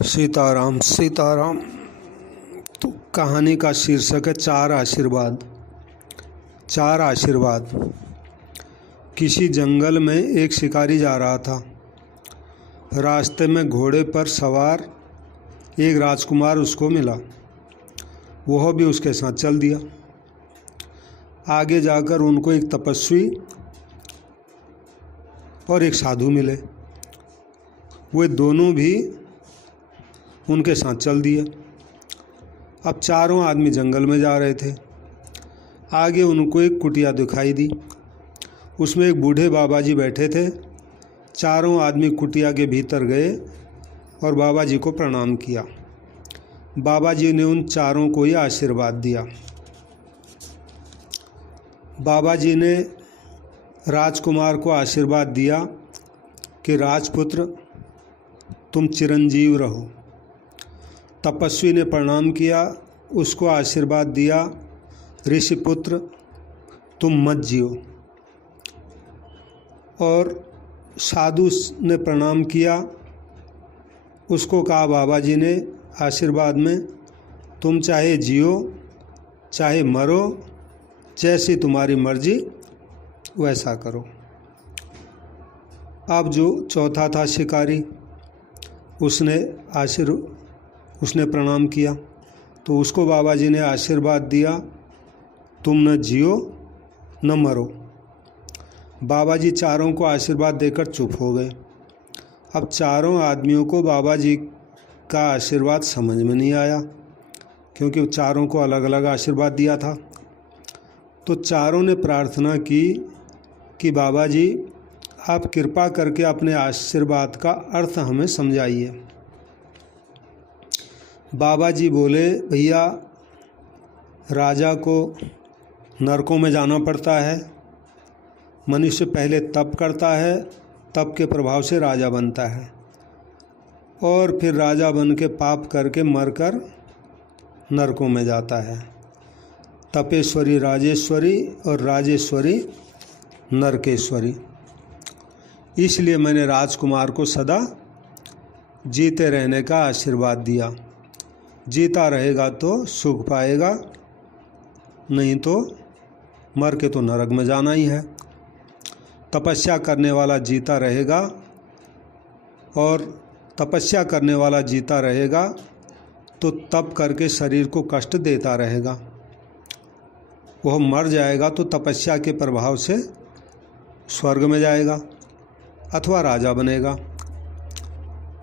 सीताराम सीताराम। तो कहानी का शीर्षक है चार आशीर्वाद। चार आशीर्वाद। किसी जंगल में एक शिकारी जा रहा था। रास्ते में घोड़े पर सवार एक राजकुमार उसको मिला। वह भी उसके साथ चल दिया। आगे जाकर उनको एक तपस्वी और एक साधु मिले। वे दोनों भी उनके साथ चल दिए। अब चारों आदमी जंगल में जा रहे थे। आगे उनको एक कुटिया दिखाई दी। उसमें एक बूढ़े बाबा जी बैठे थे। चारों आदमी कुटिया के भीतर गए और बाबा जी को प्रणाम किया। बाबा जी ने उन चारों को ही आशीर्वाद दिया। बाबा जी ने राजकुमार को आशीर्वाद दिया कि राजपुत्र तुम चिरंजीव रहो। तपस्वी ने प्रणाम किया, उसको आशीर्वाद दिया ऋषिपुत्र तुम मत जियो। और साधु ने प्रणाम किया, उसको कहा बाबा जी ने आशीर्वाद में तुम चाहे जियो चाहे मरो, जैसी तुम्हारी मर्जी वैसा करो। अब जो चौथा था शिकारी, उसने प्रणाम किया तो उसको बाबा जी ने आशीर्वाद दिया तुम न जियो न मरो। बाबा जी चारों को आशीर्वाद देकर चुप हो गए। अब चारों आदमियों को बाबा जी का आशीर्वाद समझ में नहीं आया, क्योंकि चारों को अलग अलग आशीर्वाद दिया था। तो चारों ने प्रार्थना की कि बाबा जी आप कृपा करके अपने आशीर्वाद का अर्थ हमें समझाइए। बाबा जी बोले भैया, राजा को नरकों में जाना पड़ता है। मनुष्य पहले तप करता है, तप के प्रभाव से राजा बनता है, और फिर राजा बन के पाप करके मरकर नरकों में जाता है। तपेश्वरी राजेश्वरी और राजेश्वरी नरकेश्वरी। इसलिए मैंने राजकुमार को सदा जीते रहने का आशीर्वाद दिया। जीता रहेगा तो सुख पाएगा, नहीं तो मर के तो नरक में जाना ही है। तपस्या करने वाला जीता रहेगा, और तपस्या करने वाला जीता रहेगा तो तप करके शरीर को कष्ट देता रहेगा। वह मर जाएगा तो तपस्या के प्रभाव से स्वर्ग में जाएगा अथवा राजा बनेगा।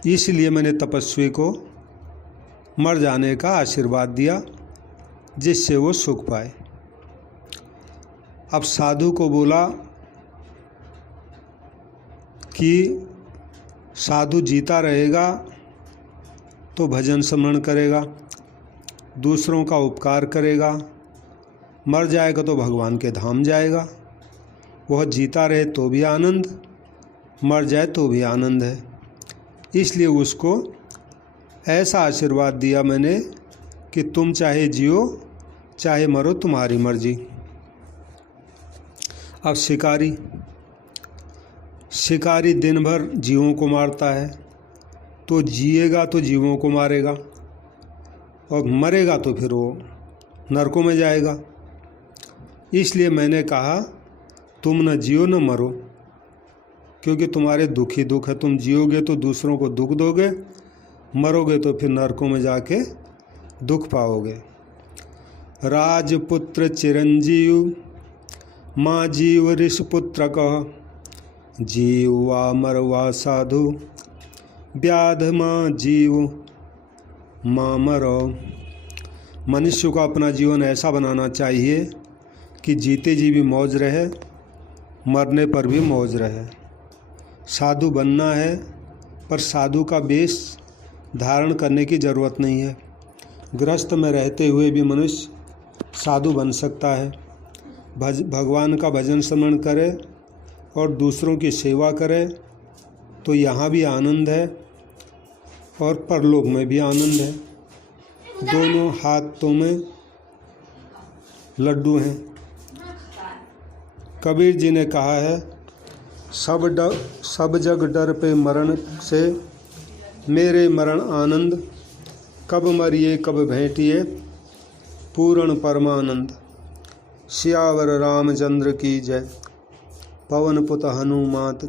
इसलिए मैंने तपस्वी को मर जाने का आशीर्वाद दिया, जिससे वो सुख पाए। अब साधु को बोला कि साधु जीता रहेगा तो भजन स्मरण करेगा, दूसरों का उपकार करेगा, मर जाएगा तो भगवान के धाम जाएगा। वह जीता रहे तो भी आनंद, मर जाए तो भी आनंद है। इसलिए उसको ऐसा आशीर्वाद दिया मैंने कि तुम चाहे जियो चाहे मरो, तुम्हारी मर्जी। अब शिकारी दिन भर जीवों को मारता है, तो जिएगा तो जीवों को मारेगा, और मरेगा तो फिर वो नरकों में जाएगा। इसलिए मैंने कहा तुम न जियो न मरो, क्योंकि तुम्हारे दुख ही दुख है। तुम जियोगे तो दूसरों को दुख दोगे, मरोगे तो फिर नरकों में जाके दुख पाओगे। राजपुत्र चिरंजीव माँ जीव ऋषपुत्र कह, जीव वा मर वा साधु व्याध माँ जीव माँ मरो। मनुष्य को अपना जीवन ऐसा बनाना चाहिए कि जीते जी भी मौज रहे, मरने पर भी मौज रहे। साधु बनना है, पर साधु का वेश धारण करने की ज़रूरत नहीं है। गृहस्थ में रहते हुए भी मनुष्य साधु बन सकता है। भगवान का भजन स्मरण करे और दूसरों की सेवा करे तो यहाँ भी आनंद है और परलोक में भी आनंद है। दोनों हाथों में लड्डू हैं। कबीर जी ने कहा है सब जग डर पे मरण से, मेरे मरण आनंद, कब मरिए कब भेंटिए पूर्ण परमानंद। सियावर रामचंद्र की जय। पवन पुत हनुमात